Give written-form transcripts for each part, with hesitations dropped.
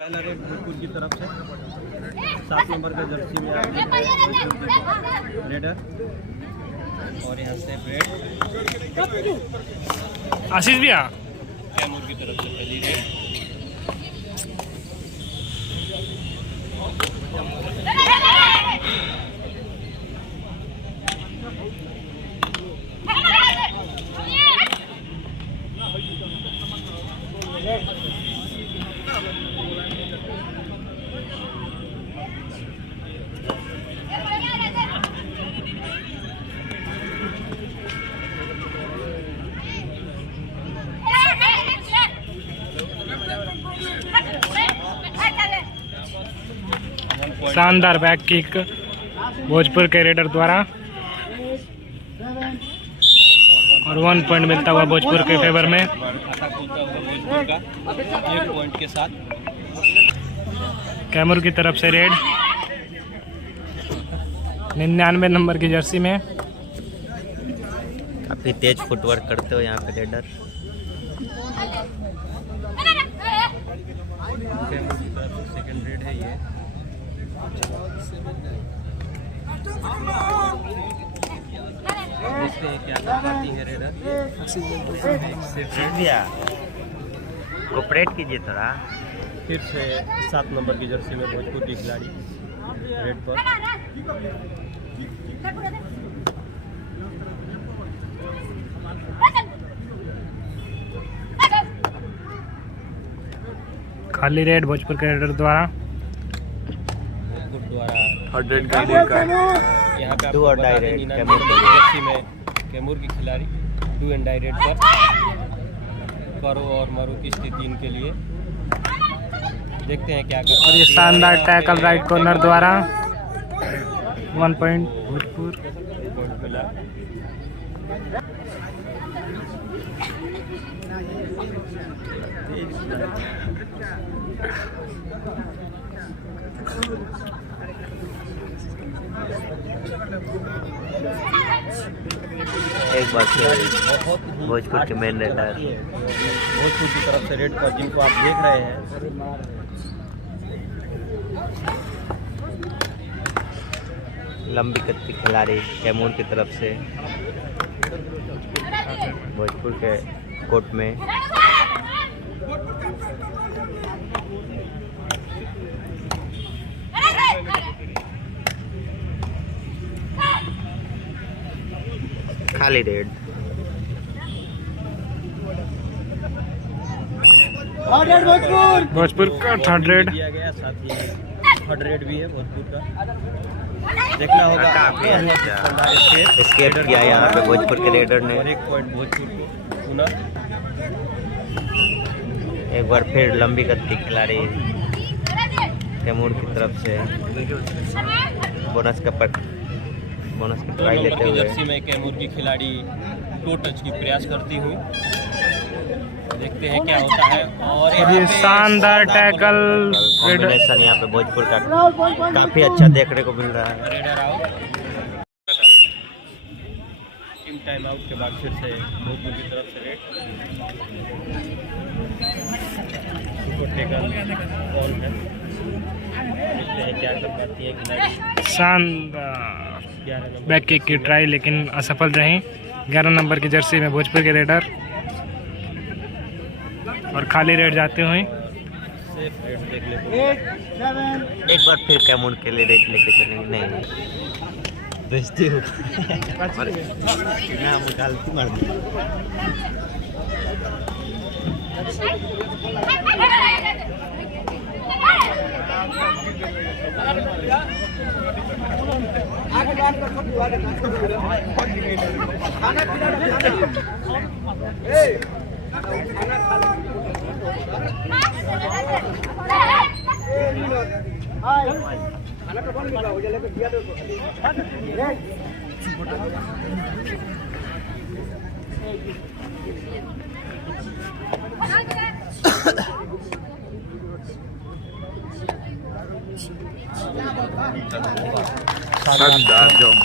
पहला रेड भोजपुर की तरफ से 7 नंबर का जर्सी में रेडर और यहाँ से रेड आशीष भैया कैमूर की तरफ से पहली रेड शानदार बैक किक भोजपुर के रेडर द्वारा और 1 पॉइंट मिलता हुआ भोजपुर के फेवर में। खाता खुलता हुआ भोजपुर का 1 पॉइंट के साथ कैमूर की तरफ से रेड 99 नंबर की जर्सी में। काफी तेज फुटवर्क करते हो यहाँ पे रेडर। कैमूर की तरफ से सेकंड रेड है ये। देखते हैं क्या कर पाती है रेडर। कोऑपरेट कीजिए थोड़ा। फिर से 7 नंबर की जर्सी में भोजपुर की खिलाड़ी रेड पर खाली रेड भोजपुर के रेडर द्वारा। यहाँ पे Do or die red, Kaimur की जर्सी में कैमूर की खिलाड़ी डू एंड डाई रेड पर करो और मरो की स्थिति इनके लिए। देखते हैं क्या करते हैं। और ये शानदार टैकल राइट कॉर्नर द्वारा 1 पॉइंट भोजपुर। पॉइंट मिला। एक बार फिर भोजपुर के मेन रेडर भोजपुर की तरफ से रेड पर जिनको आप देख रहे हैं लंबी कद की खिलाड़ी कैमूर की तरफ से भोजपुर के कोर्ट में। खाली रेड भोजपुर का थर्ड रेड दिया गया, साथ ही थर्ड रेड भी है भोजपुर का। देखना होगा काफी अच्छा स्केप स्केप किया यहाँ पे भोजपुर के रेडर ने। और 1 पॉइंट भोजपुर को पुनः। एक बार फिर लंबी कद की खिलाड़ी कैमूर की तरफ से बोनस की ट्राई लेते हुए। जर्सी में कैमूर की खिलाड़ी टो टच की प्रयास करती हुई। देखते हैं क्या होता है। और ये शानदार टैकल रेडर कॉम्बिनेशन यहाँ पे भोजपुर का काफी अच्छा देखने को मिल रहा है। Raider out. Team time out के बाद फिर से भोजपुर की तरफ से रेड टेकल बॉल है। देखते हैं क्या कर पाती है खिलाड़ी। शानदार 11 नंबर बैक किक की ट्राई लेकिन असफल रही। 11 नंबर की जर्सी में भोजपुर के रेडर और खाली रेड जाते हुए। सेफ रेड देखने को। एक बार फिर कैमूर के लिए रेट लेके चलेंगे। नहीं बेचती हूँ गलती मार दी। शानदार जंप।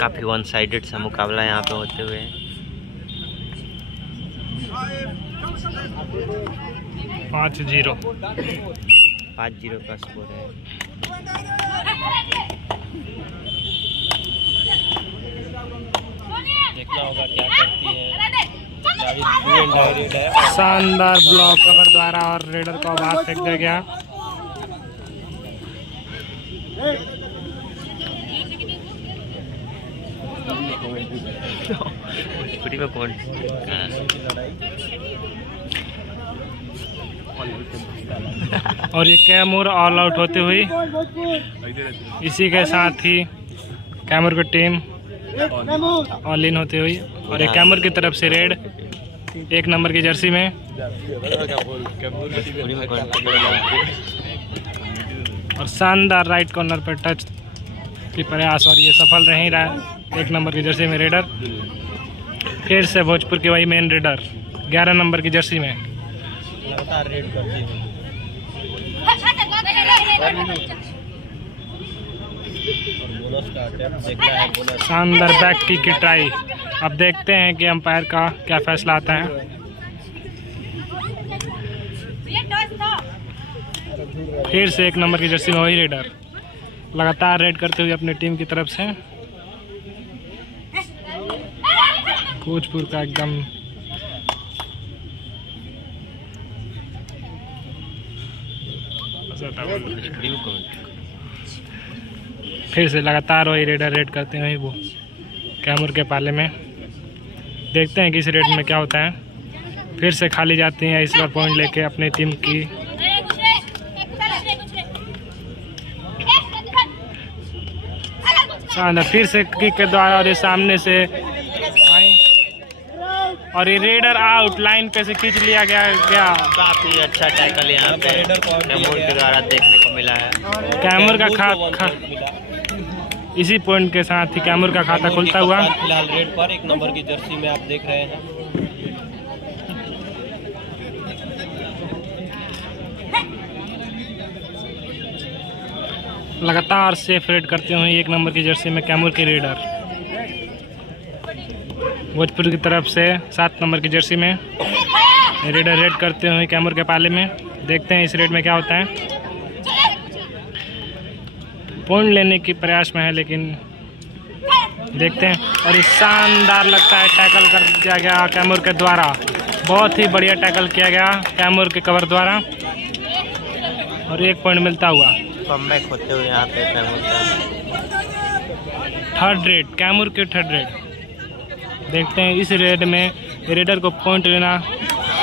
काफ़ी वन साइडेड सा मुकाबला यहाँ पे होते हुए। 5-0 का स्कोर है। देखना होगा क्या करती है। डू एंड डाई रेड है। शानदार ब्लॉक कवर द्वारा और रेडर को बाहर फेंक दिया गया। और ये कैमूर ऑल आउट होते हुई। इसी के साथ ही कैमूर की टीम ऑल इन होती हुई। और ये कैमूर की तरफ से रेड 1 नंबर की जर्सी में। और शानदार राइट कॉर्नर पर टच की प्रयास और ये सफल नहीं रहा। 1 नंबर की जर्सी में रेडर। फिर से भोजपुर की वही मेन रेडर 11 नंबर की जर्सी में लगातार रेड करती है। शानदार बैक की ट्राई। अब देखते हैं कि अंपायर का क्या फैसला आता है। फिर से 1 नंबर की जर्सी में वही रेडर लगातार रेड करते हुए अपनी टीम की तरफ से। भोजपुर का एकदम फिर से लगातार वही रेडर रेड करते हैं वो कैमूर के पाले में। देखते हैं कि इस रेड में क्या होता है। फिर से खाली जाती हैं इस बार पॉइंट लेके अपनी टीम की। शानदार फिर से किक के द्वारा और ये सामने से और ये रेडर आउट लाइन पे से खींच लिया गया। काफी अच्छा टैकल यहाँ पे कैमूर के द्वारा देखने को मिला है। कैमूर का इसी पॉइंट के साथ ही कैमूर का खाता खुलता हुआ। फिलहाल रेड पर 1 नंबर की जर्सी में आप देख रहे हैं। लगातार सेफ रेड करते हुए 1 नंबर की जर्सी में कैमूर के रेडर। भोजपुर की तरफ से 7 नंबर की जर्सी में रेडर रेड करते हुए कैमूर के पाले में। देखते हैं इस रेड में क्या होता है। पॉइंट लेने की प्रयास में है लेकिन देखते हैं। और ये शानदार लगता है टैकल कर दिया गया कैमूर के द्वारा। बहुत ही बढ़िया टैकल किया गया कैमूर के कवर द्वारा और 1 पॉइंट मिलता हुआ। कमबैक होते हुए यहाँ पे कैमूर का 3rd रेड कैमूर के 3rd रेड। देखते हैं इस रेड में रेडर को पॉइंट लेना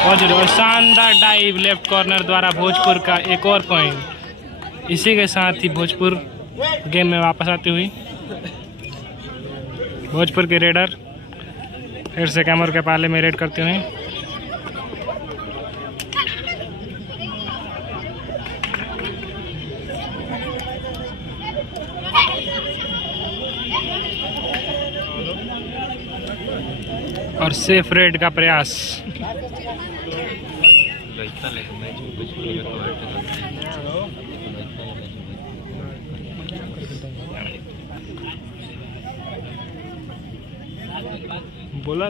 और शानदार डाइव लेफ्ट कॉर्नर द्वारा भोजपुर का 1 और पॉइंट। इसी के साथ ही भोजपुर गेम में वापस आती हुई। भोजपुर के रेडर फिर से कैमूर के पाले में रेड करते हुए। और सेफ रेड का प्रयास। बोला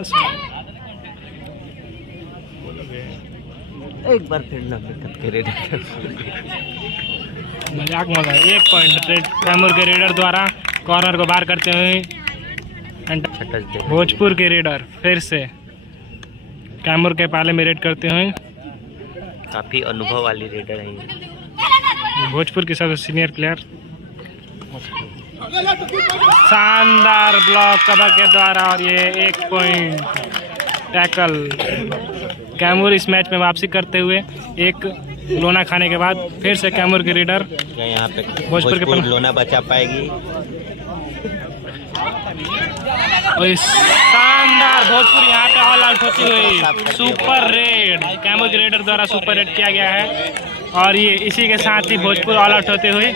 एक बार फिर ना दिक्कत के रेडर मजाक 1 पॉइंट रेड कैमूर के रेडर द्वारा कॉर्नर को बाहर करते हुए। भोजपुर के रेडर फिर से कैमूर के पाले में रेड करते हुए। काफी अनुभव वाली रेडर है भोजपुर की सबसे सीनियर प्लेयर। शानदार ब्लॉक कवर के द्वारा और ये 1 पॉइंट टैकल। कैमूर इस मैच में वापसी करते हुए 1 लोना खाने के बाद फिर से कैमूर के रेडर यहाँ पे भोजपुर के लोना बचा पाएगी। और शानदार भोजपुर यहाँ पे ऑल आउट होती हुई। सुपर रेड कैमूर के रेडर द्वारा सुपर रेड किया गया है। और ये इसी के साथ ही भोजपुर ऑल आउट होते हुए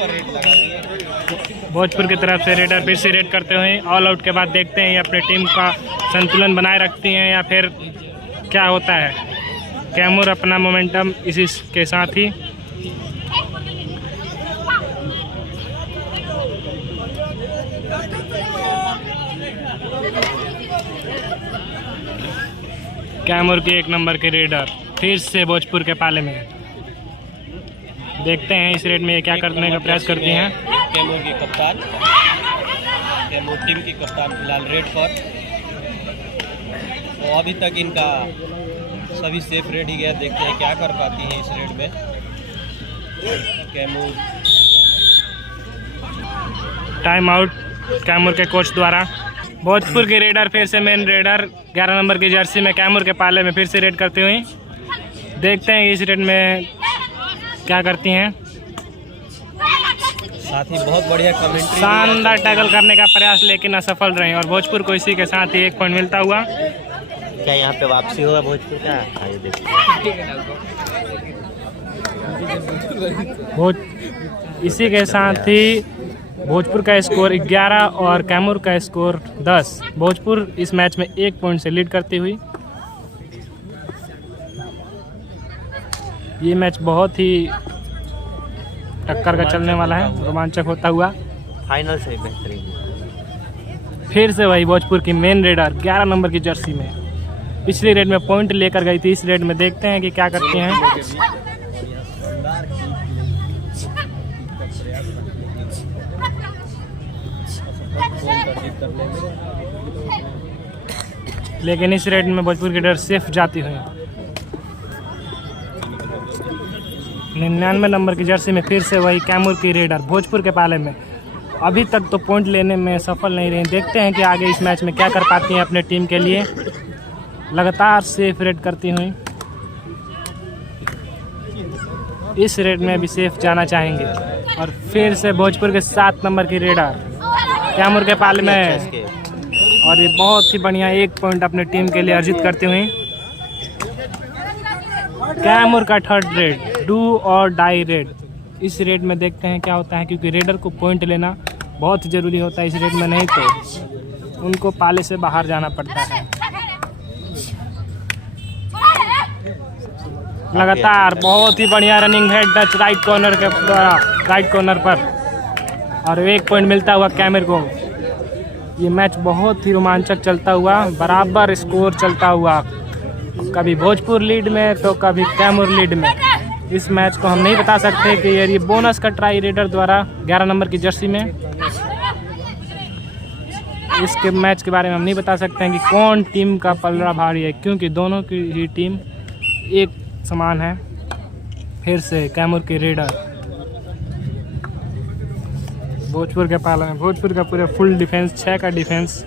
भोजपुर की तरफ से रेडर फिर से रेड करते हुए ऑल आउट के बाद देखते हैं ये अपनी टीम का संतुलन बनाए रखती हैं या फिर क्या होता है। कैमूर अपना मोमेंटम इसी के साथ ही कैमूर के 1 नंबर के रेडर फिर से भोजपुर के पाले में। देखते हैं इस रेड में क्या करने का प्रयास करती हैं। कैमूर की कप्तान, कैमूर टीम की कप्तान फिलहाल रेड पर। तो अभी तक इनका सभी सेफ रेड ही गया। देखते हैं क्या कर पाती है इस रेड में कैमूर। टाइम आउट कैमूर के कोच द्वारा। भोजपुर के रेडर फिर से मेन रेडर 11 नंबर की जर्सी में कैमूर के पाले में फिर से रेड करती हुई। देखते हैं इस रेड में क्या करती हैं। साथ ही बहुत बढ़िया कमेंट्री, शानदार टैकल करने का प्रयास लेकिन असफल रहे और भोजपुर को इसी के साथ ही 1 पॉइंट मिलता हुआ। क्या यहाँ पे वापसी होगा भोजपुर का? आइए देखते हैं। इसी के साथ ही भोजपुर का स्कोर 11 और कैमूर का स्कोर 10। भोजपुर इस मैच में 1 पॉइंट से लीड करती हुई। ये मैच बहुत ही टक्कर का चलने वाला है, रोमांचक होता हुआ। फाइनल से बेहतरीन। फिर से वही भोजपुर की मेन रेडर 11 नंबर की जर्सी में पिछली रेड में पॉइंट लेकर गई थी। इस रेड में देखते हैं कि क्या करती हैं। लेकिन इस रेड में भोजपुर की रेडर सेफ जाती हुई। 99 नंबर की जर्सी में फिर से वही कैमूर की रेडर भोजपुर के पाले में अभी तक तो पॉइंट लेने में सफल नहीं रही। देखते हैं कि आगे इस मैच में क्या कर पाती हैं अपने टीम के लिए। लगातार सेफ रेड करती हुई इस रेड में भी सेफ जाना चाहेंगे। और फिर से भोजपुर के 7 नंबर की रेडर कैमूर के पाले में, और ये बहुत ही बढ़िया 1 पॉइंट अपने टीम के लिए अर्जित करती हुई। कैमूर का 3rd रेड, डू और डाई रेड। इस रेड में देखते हैं क्या होता है, क्योंकि रेडर को पॉइंट लेना बहुत ज़रूरी होता है इस रेड में, नहीं तो उनको पाले से बाहर जाना पड़ता है। लगातार बहुत ही बढ़िया रनिंग है टच राइट कॉर्नर के द्वारा, राइट कॉर्नर पर, और 1 पॉइंट मिलता हुआ कैमूर को। ये मैच बहुत ही रोमांचक चलता हुआ, बराबर स्कोर चलता हुआ, कभी भोजपुर लीड में तो कभी कैमूर लीड में। इस मैच को हम नहीं बता सकते कि ये बोनस का ट्राई रेडर द्वारा 11 नंबर की जर्सी में। इसके मैच के बारे में हम नहीं बता सकते हैं कि कौन टीम का पलड़ा भारी है, क्योंकि दोनों की ही टीम एक समान है। फिर से कैमूर की रेडर भोजपुर के पाला में, भोजपुर का पूरा फुल डिफेंस, 6 का डिफेंस,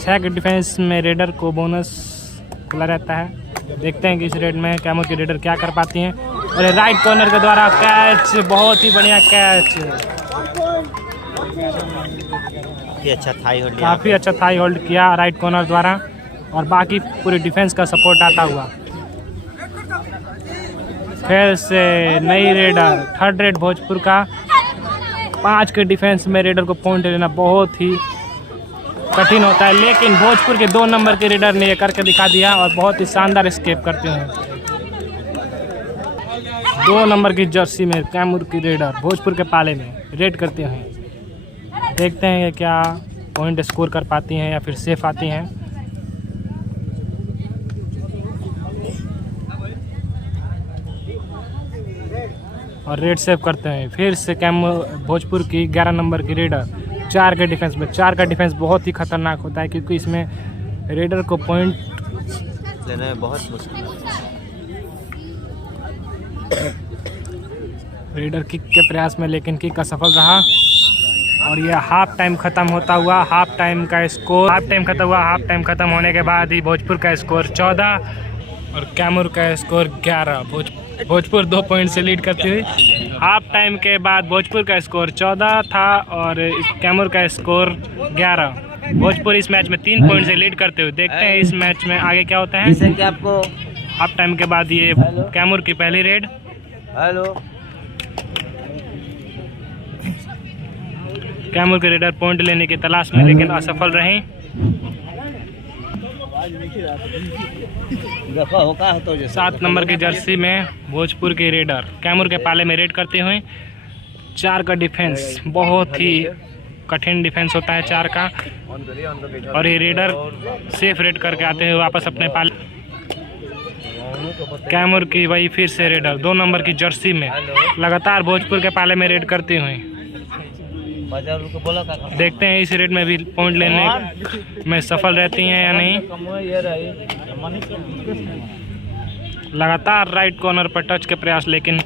6 के डिफेंस में रेडर को बोनस खुला रहता है। देखते हैं कि इस रेड में कैमूर की रेडर क्या कर पाती हैं। और राइट कॉर्नर के द्वारा कैच, बहुत ही बढ़िया कैच, काफ़ी अच्छा थाई होल्ड किया राइट कॉर्नर द्वारा, और बाकी पूरे डिफेंस का सपोर्ट आता हुआ। फिर से नई रेडर 3rd रेड भोजपुर का। 5 के डिफेंस में रेडर को पॉइंट लेना बहुत ही कठिन होता है, लेकिन भोजपुर के 2 नंबर के रेडर ने ये करके दिखा दिया और बहुत ही शानदार एस्केप करते हैं। 2 नंबर की जर्सी में कैमूर की रेडर भोजपुर के पाले में रेड करते हैं। देखते हैं कि क्या पॉइंट स्कोर कर पाती हैं या फिर सेफ आती हैं। और रेड सेव करते हैं। फिर से भोजपुर की 11 नंबर की रेडर 4 के डिफेंस में। 4 का डिफेंस बहुत ही खतरनाक होता है, क्योंकि इसमें रेडर को पॉइंट लेना में बहुत मुश्किल है। रेडर किक के प्रयास में, लेकिन किक असफल रहा। और यह हाफ टाइम खत्म होता हुआ, हाफ टाइम का स्कोर, हाफ टाइम खत्म हुआ। हाफ टाइम खत्म होने के बाद ही भोजपुर का स्कोर 14 और कैमूर का स्कोर 11। भोजपुर 2 पॉइंट से लीड करती हुई। हाफ टाइम के बाद भोजपुर का स्कोर 14 था और कैमूर का स्कोर 11। भोजपुर इस मैच में 3 पॉइंट से लीड करते हुए। देखते हैं इस मैच में आगे क्या होता है। आपको हाफ टाइम के बाद ये कैमूर की पहली रेड। कैमूर के रेडर पॉइंट लेने की तलाश में, लेकिन असफल रहे। 7 नंबर की जर्सी में भोजपुर की रेडर कैमूर के पाले में रेड करते हुए। 4 का डिफेंस बहुत ही कठिन डिफेंस होता है 4 का। और ये रेडर सेफ रेड करके आते हैं वापस अपने पाले। कैमूर की वही फिर से रेडर 2 नंबर की जर्सी में लगातार भोजपुर के पाले में रेड करती हुई। देखते हैं इस रेड में भी पॉइंट लेने में सफल रहती हैं या नहीं। लगातार राइट कॉर्नर पर टच के प्रयास लेकिन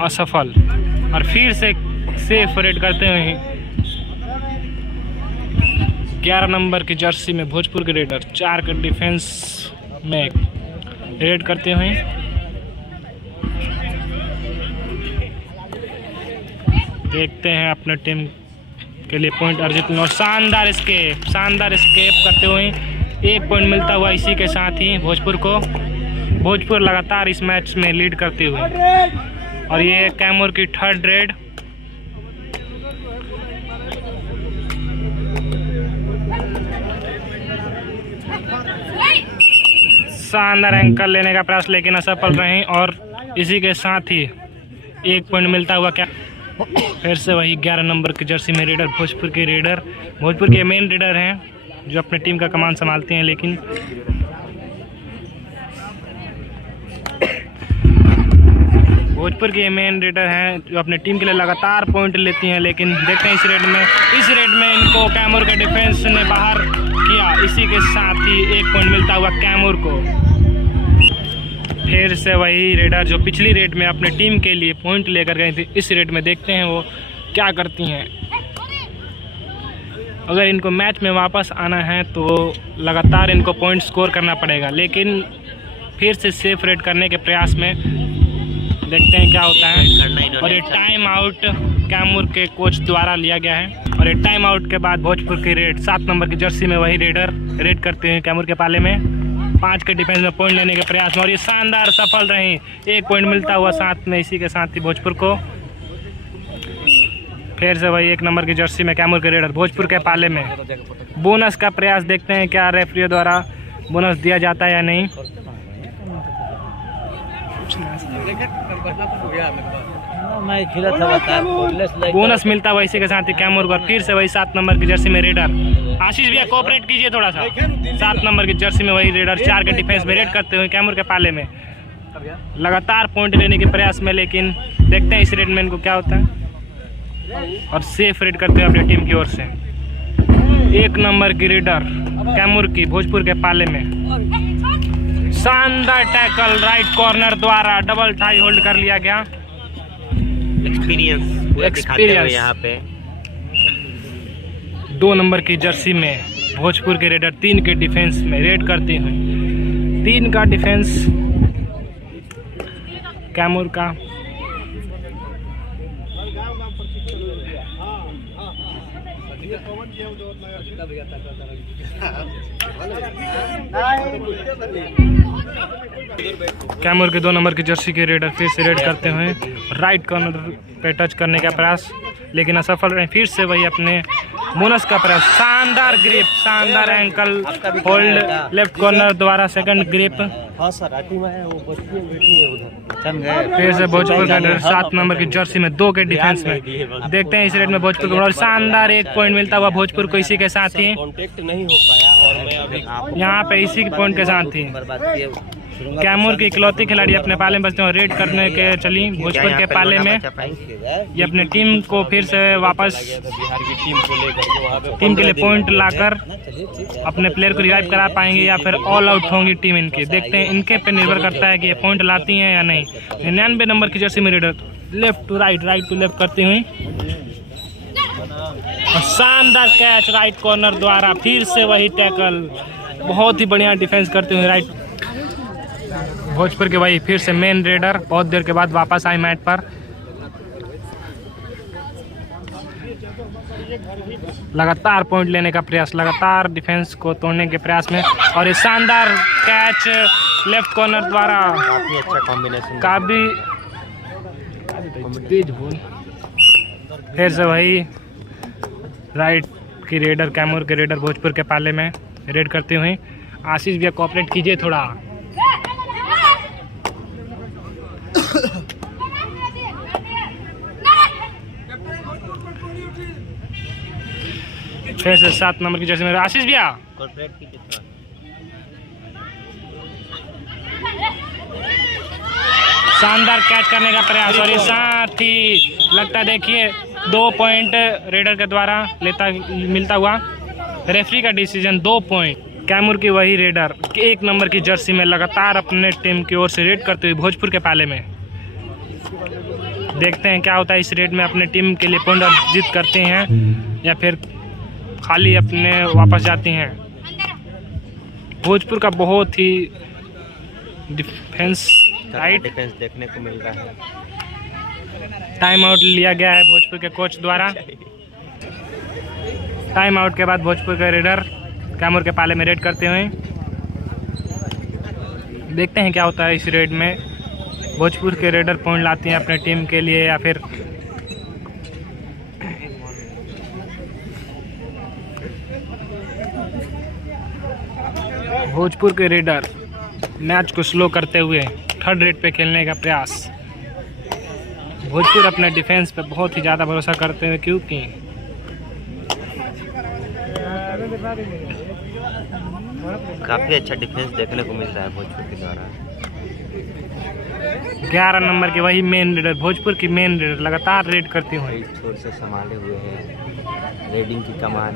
असफल। और फिर से सेफ रेड करते हुए 11 नंबर की जर्सी में भोजपुर के रेडर 4 के डिफेंस में रेड करते हुए। देखते हैं अपने टीम के लिए पॉइंट अर्जित और शानदार स्केप करते हुए 1 पॉइंट मिलता हुआ इसी के साथ ही भोजपुर को। भोजपुर लगातार इस मैच में लीड करते हुए। और ये कैमूर की 3rd रेड। शानदार एंकल लेने का प्रयास लेकिन असफल रहे और इसी के साथ ही 1 पॉइंट मिलता हुआ क्या फिर से वही 11 नंबर की जर्सी में रेडर भोजपुर के रेडर। भोजपुर के मेन रेडर हैं जो अपने टीम का कमान संभालते हैं, लेकिन भोजपुर के मेन रेडर हैं जो अपने टीम के लिए लगातार पॉइंट लेती हैं। लेकिन देखते हैं इस रेड में इनको कैमूर के डिफेंस ने बाहर किया। इसी के साथ ही 1 पॉइंट मिलता हुआ कैमूर को। फिर से वही रेडर जो पिछली रेड में अपने टीम के लिए पॉइंट लेकर गई थी, इस रेड में देखते हैं वो क्या करती हैं। अगर इनको मैच में वापस आना है तो लगातार इनको पॉइंट स्कोर करना पड़ेगा। लेकिन फिर से सेफ रेड करने के प्रयास में देखते हैं क्या होता है। और ये टाइम आउट कैमूर के कोच द्वारा लिया गया है। और ये टाइम आउट के बाद भोजपुर की रेड 7 नंबर की जर्सी में वही रेडर रेड करते हैं कैमूर के पाले में 5 के डिफेंस में पॉइंट लेने के प्रयास में। और ये शानदार सफल रहे, 1 पॉइंट मिलता हुआ साथ में इसी के साथ ही भोजपुर को। फिर से वही 1 नंबर की जर्सी में कैमूर के रेडर भोजपुर के पाले में बोनस का प्रयास। देखते हैं क्या रेफरी द्वारा बोनस दिया जाता है या नहीं। बोनस मिलता हुआ इसी के साथ ही कैमूर को। फिर से वही 7 नंबर की जर्सी में रेडर आशीष भैया कोऑपरेट कीजिए थोड़ा सा। 7 नंबर की जर्सी में वही रेडर 4 के डिफेंस में रेड करते हुए कैमूर के पाले में लगातार पॉइंट लेने के प्रयास में। लेकिन देखते हैं इस रेड में इनको क्या होता है। और सेफ रेड करते हैं अपनी टीम की ओर से 1 नंबर की रेडर कैमूर की भोजपुर के पाले में। शानदार टैकल राइट कॉर्नर द्वारा डबल टाई होल्ड कर लिया गया। एक्सपीरियंस यहाँ पे 2 नंबर की जर्सी में भोजपुर के रेडर 3 के डिफेंस में रेड करते हुए 3 का डिफेंस कैमूर का। कैमूर के 2 नंबर की जर्सी के रेडर फिर से रेड करते हुए राइट कॉर्नर पे टच करने का प्रयास लेकिन असफल रहे। फिर से वही अपने बोनस का प्रयास। शानदार ग्रिप, शानदार एंकल होल्ड लेफ्ट कॉर्नर द्वारा 2nd ग्रिप। फिर से भोजपुर का 7 नंबर की जर्सी में 2 के डिफेंस में देखते हैं इस रेड में भोजपुर को। शानदार 1 पॉइंट मिलता हुआ भोजपुर को इसी के साथ ही। कॉन्टेक्ट नहीं हो पाया और मैं अभी यहाँ पे इसी पॉइंट के साथ ही कैमूर की इकलौती खिलाड़ी अपने पाले में बचते हैं। रेड करने के चली भोजपुर के पाले में। ये अपने टीम को फिर से वापस बिहार की टीम को लेकर वहाँ पे टीम के लिए पॉइंट लाकर अपने प्लेयर को रिवाइव करा पाएंगे या फिर ऑल आउट होंगी टीम इनकी। देखते हैं इनके पे निर्भर करता है कि ये पॉइंट लाती हैं या नहीं। 99 नंबर की जर्सी में raider left to right, right to left करती हुई और शानदार कैच राइट कॉर्नर द्वारा। फिर से वही टैकल, बहुत ही बढ़िया डिफेंस करते हुए राइट भोजपुर के वही फिर से मेन रेडर बहुत देर के बाद वापस आए मैच पर। लगातार पॉइंट लेने का प्रयास, लगातार डिफेंस को तोड़ने के प्रयास में। और ये शानदार कैच लेफ्ट कॉर्नर द्वारा, काफी अच्छा कॉम्बिनेशन, काफी तेज बॉल। फिर से वही राइट की रेडर कैमूर के रेडर भोजपुर के पाले में रेड करते हुए। आशीष भैया कोऑपरेट कीजिए थोड़ा। फिर से 7 नंबर की जर्सी में आशीष भैया कॉर्पोरेट की जितना शानदार कैच करने का प्रयास और ये साथ ही लगता देखिए 2 पॉइंट रेडर के द्वारा मिलता हुआ। रेफरी का डिसीजन 2 पॉइंट। कैमूर की वही रेडर 1 नंबर की जर्सी में लगातार अपने टीम की ओर से रेड करते हुए भोजपुर के पाले में। देखते हैं क्या होता है इस रेड में, अपने टीम के लिए पॉइंट अर्जित करते हैं या फिर खाली अपने वापस जाती हैं। भोजपुर का बहुत ही डिफेंस देखने को मिल रहा है। टाइम आउट लिया गया है भोजपुर के कोच द्वारा। टाइम आउट के बाद भोजपुर के रेडर कैमूर के पाले में रेड करते हुए। देखते हैं क्या होता है इस रेड में। भोजपुर के रेडर पॉइंट लाती हैं अपने टीम के लिए या फिर भोजपुर के रेडर मैच को स्लो करते हुए 3rd रेड पे खेलने का प्रयास। भोजपुर अपने डिफेंस पे बहुत ही ज़्यादा भरोसा करते हुए, क्योंकि काफी अच्छा डिफेंस देखने को मिल रहा है भोजपुर के द्वारा। 11 नंबर की वही मेन रेडर, भोजपुर की मेन रेडर लगातार रेड करती हुई छोर से संभाले हुए हैं रेडिंग की कमान।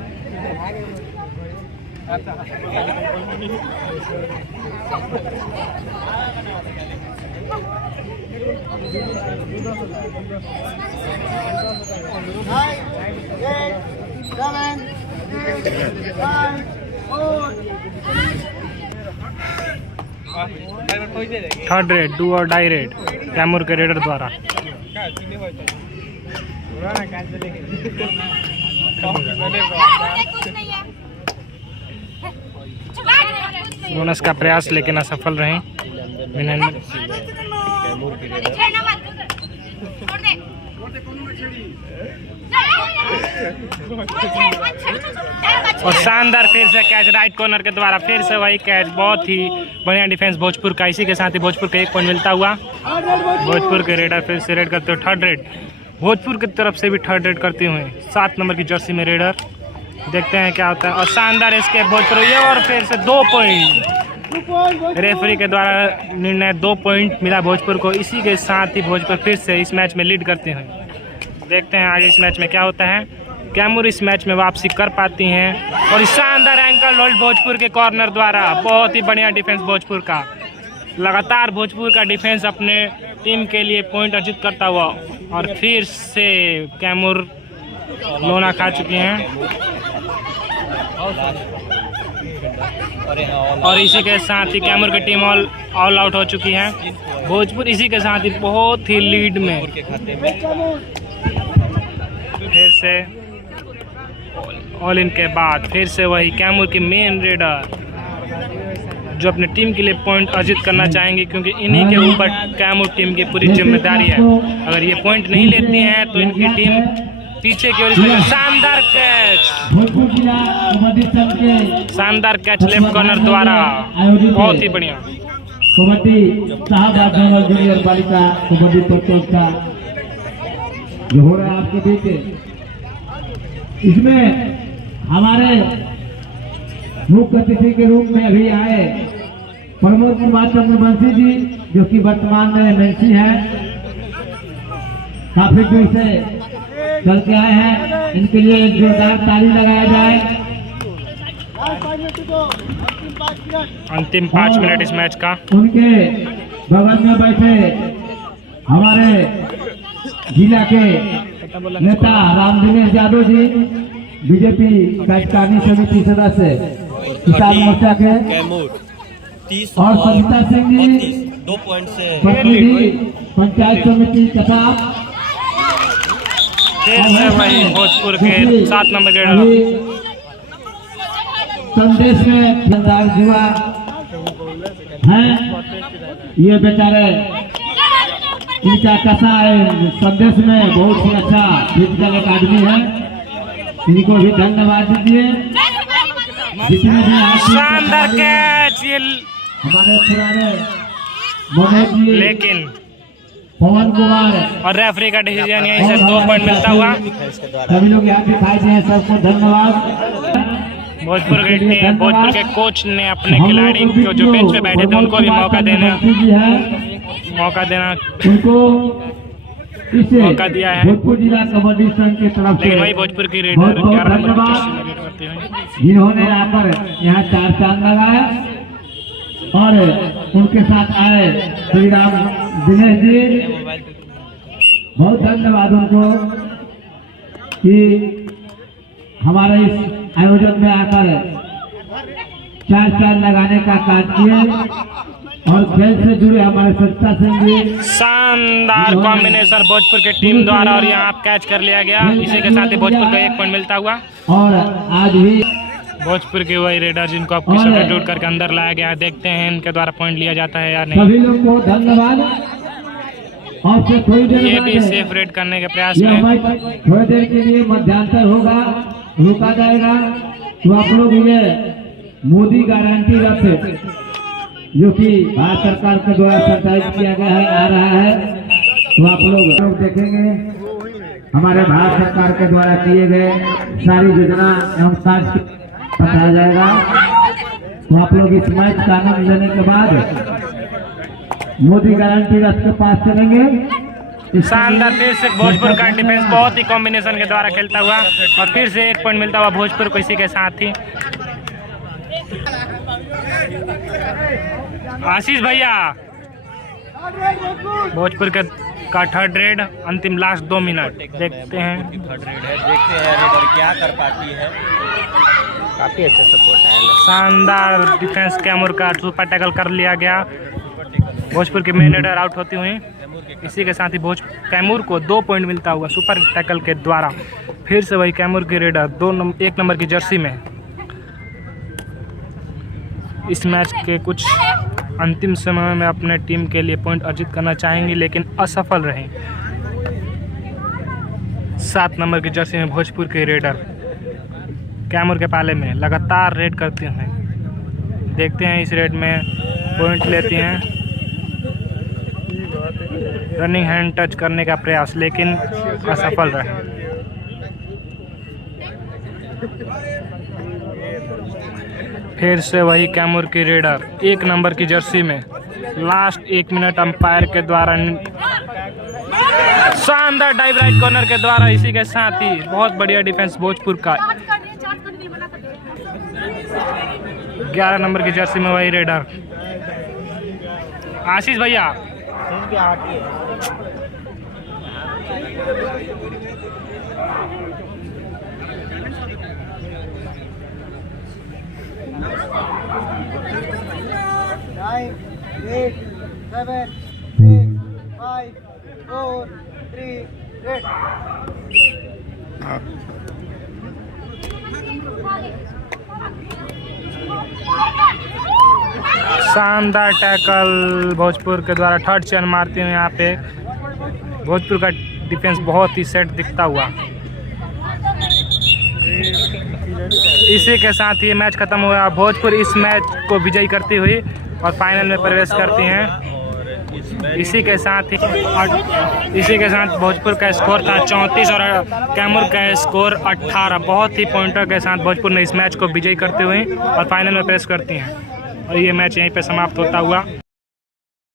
थर्ड रेड डू और डाई रेड कैमूर के रेडर द्वारा। बोनस का प्रयास लेकिन असफल रहे। और शानदार फिर से कैच राइट कॉर्नर के द्वारा, फिर से वही कैच। बहुत ही बढ़िया डिफेंस भोजपुर का। इसी के साथ ही भोजपुर को 1 पॉइंट मिलता हुआ। भोजपुर के रेडर फिर से रेड करते हुए 3rd रेड भोजपुर की तरफ से भी 3rd रेड करते हुए 7 नंबर की जर्सी में रेडर। देखते हैं क्या होता है। और शानदार इसके भोजपुर ये और फिर से 2 पॉइंट रेफरी के द्वारा निर्णय। 2 पॉइंट मिला भोजपुर को। इसी के साथ ही भोजपुर फिर से इस मैच में लीड करते हैं। देखते हैं आगे इस मैच में क्या होता है। कैमूर इस मैच में वापसी कर पाती हैं और शानदार एंकल होल्ड भोजपुर के कॉर्नर द्वारा। बहुत ही बढ़िया डिफेंस भोजपुर का। लगातार भोजपुर का डिफेंस अपने टीम के लिए पॉइंट अर्जित करता हुआ और फिर से कैमूर लोना खा चुकी हैं। और इसी के साथ ही कैमूर की टीम ऑल आउट हो चुकी है। भोजपुर इसी के साथ ही बहुत ही लीड में। फिर से ऑल इन के बाद फिर से वही कैमूर की मेन रेडर जो अपने टीम के लिए पॉइंट अर्जित करना चाहेंगे, क्योंकि इन्हीं के ऊपर कैमूर टीम की पूरी जिम्मेदारी है। अगर ये पॉइंट नहीं लेती हैं तो इनकी टीम पीछे की ओर। शानदार कैच, शानदार कैच लेफ्ट कॉर्नर द्वारा। बहुत ही बढ़िया। कबड्डी साहब जूनियर बालिका कबड्डी प्रतियोगिता जो हो रहा है आपके बीच, इसमें हमारे मुख्य अतिथि के रूप में अभी आए प्रमोद कुमार चंद्रवंशी जी, जो कि वर्तमान में एमएलसी हैं, काफी दूर से चल के आए हैं। इनके लिए एक जोरदार ताली लगाया जाए। अंतिम 5 मिनट इस मैच का। उनके बगल में बैठे हमारे जिला के नेता राम दिनेश यादव जी, बीजेपी कार्यकारिणी समिति सदस्य किसान मोर्चा के, और सविता सिंह जी 2 पॉइंट से प्रतिनिधि पंचायत समिति तथा फिर से वही भोजपुर के 7 नंबर के संदेश में शानदार युवा हैं। ये बेचारे इनका कसा है संदेश में बहुत ही अच्छा फिजिकल एक आदमी है। इनको भी धन्यवाद दीजिए। जितने भी शानदार कैच। ये हमारे पुराने मनोज जी लेकिन पवन कुमार और रेफरी का डिसीजन यहीं से 2 पॉइंट मिलता हुआ। सभी लोग यहाँ दिखाई दिए, सबको धन्यवाद। भोजपुर के टीम, भोजपुर के कोच ने अपने खिलाड़ी को जो बेंच पे बैठे थे उनको भी मौका देना उनको मौका दिया है। भोजपुर जिला कबड्डी संघ की तरफ से लेकिन वही भोजपुर की रेडर 11 नंबर की जर्सी में रेड करते हुए जिन्होंने आकर यहाँ 4 चांद लगाया और उनके साथ आए श्री राम दिनेश जी, बहुत धन्यवाद उनको कि हमारे इस आयोजन में आकर 4 चांद लगाने का कार्य किए और खेल से जुड़े हमारे सत्ता सिंह जी। शानदार कॉम्बिनेशन भोजपुर के टीम द्वारा और यहाँ कैच कर लिया गया। इसी के साथ ही भोजपुर का 1 पॉइंट मिलता हुआ। और आज भी भोजपुर के वही रेडर जिनको आपको सब्स्टिट्यूट करके अंदर लाया गया है, देखते हैं इनके द्वारा पॉइंट लिया जाता है या नहीं। सभी लोग को धन्यवाद। आपसे थोड़ी देर ये बाद भी सेफ रेड करने के प्रयास ये में। हमारे थोड़ी देर के लिए मध्यांतर होगा, रुका जाएगा। तो आप लोग ये मोदी गारंटी रथ जो कि भारत सरकार के द्वारा संचालित किया गया है आ रहा है, तो आप लोग देखेंगे हमारे भारत सरकार के द्वारा किए गए सारी योजना एवं कार्य बताया जाएगा। तो आप लोग इस मैच का आनंद लेने के बाद मोदी गारंटी रथ के पास चलेंगे। शानदार फिर से भोजपुर का डिफेंस बहुत ही कॉम्बिनेशन के द्वारा खेलता हुआ और फिर से 1 पॉइंट मिलता हुआ भोजपुर को। इसी के साथ ही आशीष भैया भोजपुर का 3rd रेड, अंतिम लास्ट 2 मिनट देखते हैं। 3rd रेड है, देखते हैं रेडर क्या कर पाती है। काफी अच्छा सपोर्ट है। शानदार डिफेंस कैमूर का सुपर टैकल कर लिया गया। भोजपुर के मेन रेडर आउट होती हुई। इसी के साथ ही कैमूर को 2 पॉइंट मिलता हुआ सुपर टैकल के द्वारा। फिर से वही कैमूर की रेडर 1 नंबर की जर्सी में इस मैच के कुछ अंतिम समय में अपने टीम के लिए पॉइंट अर्जित करना चाहेंगी लेकिन असफल रहे। 7 नंबर की जर्सी में भोजपुर के रेडर कैमूर के पाले में लगातार रेड करते हैं। देखते हैं इस रेड में पॉइंट लेती हैं। रनिंग हैंड टच करने का प्रयास लेकिन असफल रहे। फिर से वही कैमूर की रेडर 1 नंबर की जर्सी में लास्ट 1 मिनट अंपायर के द्वारा शानदार डाइव राइट कॉर्नर के द्वारा। इसी के साथ ही बहुत बढ़िया डिफेंस भोजपुर का 11 नंबर की जर्सी में वही रेडर आशीष भैया। Nine, 8, 7, 6, 5, 4, 3, red. शानदार टैकल भोजपुर के द्वारा 3rd चैन मारते हैं। यहाँ पे भोजपुर का डिफेंस बहुत ही सेट दिखता हुआ। इसी के साथ ये मैच खत्म हुआ। भोजपुर इस मैच को विजयी करती हुई और फाइनल में प्रवेश करती हैं। इसी के साथ भोजपुर का स्कोर था 34 और कैमूर का स्कोर 18। बहुत ही पॉइंटर के साथ भोजपुर ने इस मैच को विजयी करते हुए और फाइनल में प्रवेश करती हैं और ये मैच यहीं पे समाप्त होता हुआ।